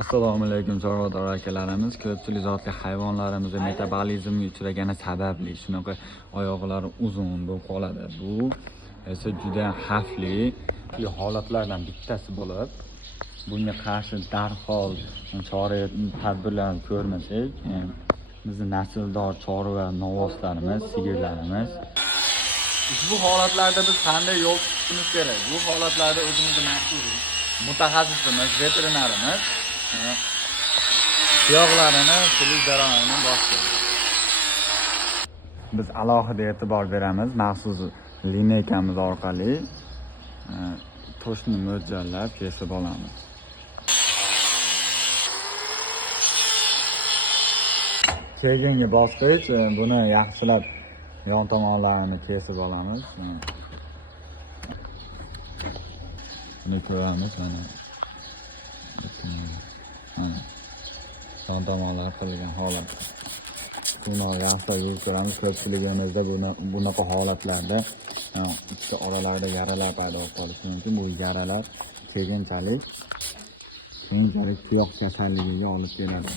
Assalomu alaykum chorvador akalarimiz. Ko'pchilik zotli hayvonlarimiz metabolizmga uchragani sababli shunaqa oyoqlari uzun bo'lib qoladi. Bu esa juda xavfli holatlardan bittasi bo'lib, bunga qarshi darhol chora tadbirlarni ko'rmasak, bizning nasldor chorva novvoslarimiz, sigirlarimiz ushbu holatlarda biz qanday yo'l tutishimiz kerak? Bu holatlarda o'zimizning maxsus mutaxassisimiz, veterinarimiz tuyoqlarini suluv jarayonini boshlaydi. Biz alohida e'tibor beramiz, maxsus lineykamiz orqali toshni mo'ljallab kesib olamiz. Keyingi bosqich buni yaxshilab yon tomonlarini kesib olamiz. Buni ko'ramiz mana. Yon tomonlar qilgan holat. Buni yaxshilab yuvib ko'ramiz. Ko'pchiligimizda bunaqa holatlarda ikkita oralarda yaralar paydo bo'lishi mumkin. Bu yaralar keyinchalik tuyoq kasalligiga olib keladi.